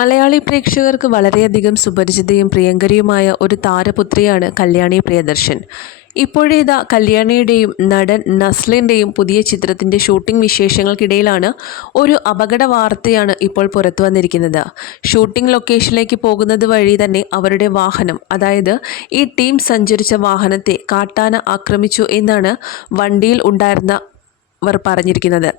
മലയാളി പ്രേക്ഷകർക്ക് വളരെയധികം സുപരിചിതയും പ്രിയങ്കരിയുമായ ഒരു താരപുത്രിയാണ് കല്യാണി പ്രിയദർശൻ. ഇപ്പോഴേതാ കല്യാണിയുടെയും നടൻ നസ്ലിന്റെയും പുതിയ ചിത്രത്തിന്റെ ഷൂട്ടിംഗ് വിശേഷങ്ങൾക്കിടയിലാണ് ഒരു അപകട വാർത്തയാണ് ഇപ്പോൾ പുറത്തു വന്നിരിക്കുന്നത്. ഷൂട്ടിംഗ് ലൊക്കേഷനിലേക്ക് പോകുന്നത് വഴി തന്നെ അവരുടെ വാഹനം അതായത് ഈ ടീം സഞ്ചരിച്ച വാഹനത്തെ കാട്ടാന ആക്രമിച്ചു എന്നാണ് വണ്ടിയിൽ ഉണ്ടായിരുന്ന അവർ പറഞ്ഞിരിക്കുന്നത്.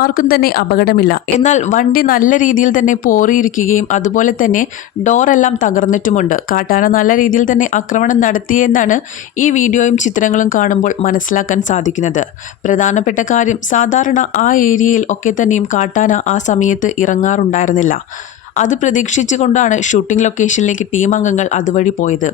ആർക്കും തന്നെ അപകടമില്ല. എന്നാൽ വണ്ടി നല്ല രീതിയിൽ തന്നെ പോറിയിരിക്കുകയും അതുപോലെ തന്നെ ഡോറെല്ലാം തകർന്നിട്ടുമുണ്ട്. കാട്ടാന നല്ല രീതിയിൽ തന്നെ ആക്രമണം നടത്തിയെന്നാണ് ഈ വീഡിയോയും ചിത്രങ്ങളും കാണുമ്പോൾ മനസ്സിലാക്കാൻ സാധിക്കുന്നത്. പ്രധാനപ്പെട്ട കാര്യം സാധാരണ ആ ഏരിയയിൽ ഒക്കെ തന്നെയും കാട്ടാന ആ സമയത്ത് ഇറങ്ങാറുണ്ടായിരുന്നില്ല. അത് പ്രതീക്ഷിച്ചുകൊണ്ടാണ് ഷൂട്ടിംഗ് ലൊക്കേഷനിലേക്ക് ടീം അംഗങ്ങൾ അതുവഴി പോയത്.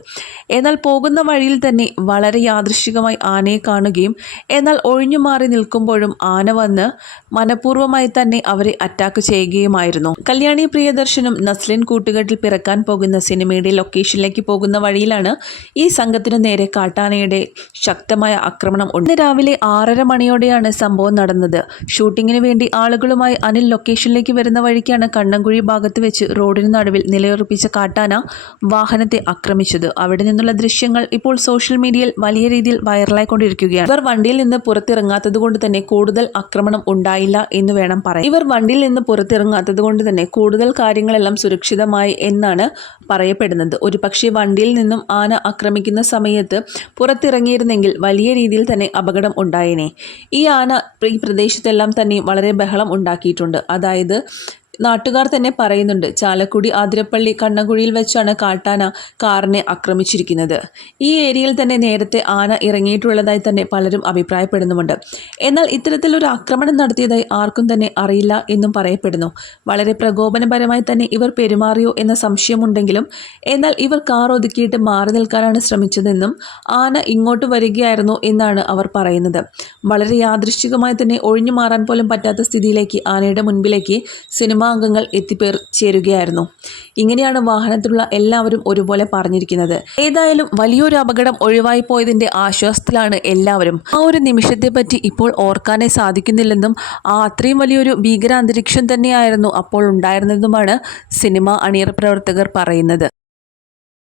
എന്നാൽ പോകുന്ന വഴിയിൽ തന്നെ വളരെ യാദൃശികമായി ആനയെ കാണുകയും എന്നാൽ ഒഴിഞ്ഞു മാറി നിൽക്കുമ്പോഴും ആന വന്ന് മനഃപൂർവമായി തന്നെ അവരെ അറ്റാക്ക് ചെയ്യുകയുമായിരുന്നു. കല്യാണി പ്രിയദർശനും നസ്ലിൻ കൂട്ടുകെട്ടിൽ പിറക്കാൻ പോകുന്ന സിനിമയുടെ ലൊക്കേഷനിലേക്ക് പോകുന്ന വഴിയിലാണ് ഈ സംഘത്തിനു നേരെ കാട്ടാനയുടെ ശക്തമായ ആക്രമണം ഉണ്ട് രാവിലെ ആറര മണിയോടെയാണ് സംഭവം നടന്നത്. ഷൂട്ടിങ്ങിന് വേണ്ടി ആളുകളുമായി അനിൽ ലൊക്കേഷനിലേക്ക് വരുന്ന വഴിക്കാണ് കണ്ണങ്കുഴി ഭാഗത്ത് വെച്ച് റോഡിന് നടുവിൽ നിലയുറപ്പിച്ച കാട്ടാന വാഹനത്തെ ആക്രമിച്ചത്. അവിടെ നിന്നുള്ള ദൃശ്യങ്ങൾ ഇപ്പോൾ സോഷ്യൽ മീഡിയയിൽ വലിയ രീതിയിൽ വൈറലായിക്കൊണ്ടിരിക്കുകയാണ്. ഇവർ വണ്ടിയിൽ നിന്ന് പുറത്തിറങ്ങാത്തത് കൊണ്ട് തന്നെ കൂടുതൽ ആക്രമണം ഉണ്ടായില്ല എന്ന് വേണം പറയാൻ. ഇവർ വണ്ടിയിൽ നിന്ന് പുറത്തിറങ്ങാത്തത് കൊണ്ട് തന്നെ കൂടുതൽ കാര്യങ്ങളെല്ലാം സുരക്ഷിതമായി എന്നാണ് പറയപ്പെടുന്നത്. ഒരു പക്ഷേ വണ്ടിയിൽ നിന്നും ആന ആക്രമിക്കുന്ന സമയത്ത് പുറത്തിറങ്ങിയിരുന്നെങ്കിൽ വലിയ രീതിയിൽ തന്നെ അപകടം ഉണ്ടായേനെ. ഈ ആന ഈ പ്രദേശത്തെല്ലാം തന്നെ വളരെ ബഹളം ഉണ്ടാക്കിയിട്ടുണ്ട്. അതായത് നാട്ടുകാർ തന്നെ പറയുന്നുണ്ട്. ചാലക്കുടി ആതിരപ്പള്ളി കണ്ണകുഴിയിൽ വെച്ചാണ് കാട്ടാന കാറിനെ ആക്രമിച്ചിരിക്കുന്നത്. ഈ ഏരിയയിൽ തന്നെ നേരത്തെ ആന ഇറങ്ങിയിട്ടുള്ളതായി തന്നെ പലരും അഭിപ്രായപ്പെടുന്നുമുണ്ട്. എന്നാൽ ഇത്തരത്തിലൊരു ആക്രമണം നടത്തിയതായി ആർക്കും തന്നെ അറിയില്ല എന്നും പറയപ്പെടുന്നു. വളരെ പ്രകോപനപരമായി തന്നെ ഇവർ പെരുമാറിയോ എന്ന സംശയമുണ്ടെങ്കിലും എന്നാൽ ഇവർ കാർ ഒതുക്കിയിട്ട് മാറി നിൽക്കാനാണ് ശ്രമിച്ചതെന്നും ആന ഇങ്ങോട്ട് വരികയായിരുന്നു എന്നാണ് അവർ പറയുന്നത്. വളരെ യാദൃശ്ചികമായി തന്നെ ഒഴിഞ്ഞു മാറാൻ പോലും പറ്റാത്ത സ്ഥിതിയിലേക്ക് ആനയുടെ മുൻപിലേക്ക് സിനിമ അംഗങ്ങൾ എത്തിപ്പേർ ചേരുകയായിരുന്നു. ഇങ്ങനെയാണ് വാഹനത്തിലുള്ള എല്ലാവരും ഒരുപോലെ പറഞ്ഞിരിക്കുന്നത്. ഏതായാലും വലിയൊരു അപകടം ഒഴിവായി പോയതിന്റെ ആശ്വാസത്തിലാണ് എല്ലാവരും. ആ ഒരു നിമിഷത്തെ പറ്റി ഇപ്പോൾ ഓർക്കാനേ സാധിക്കുന്നില്ലെന്നും ആ അത്രയും വലിയൊരു ഭീകരാന്തരീക്ഷം തന്നെയായിരുന്നു അപ്പോൾ ഉണ്ടായിരുന്നതുമാണ് സിനിമ അണിയറ പ്രവർത്തകർ പറയുന്നത്.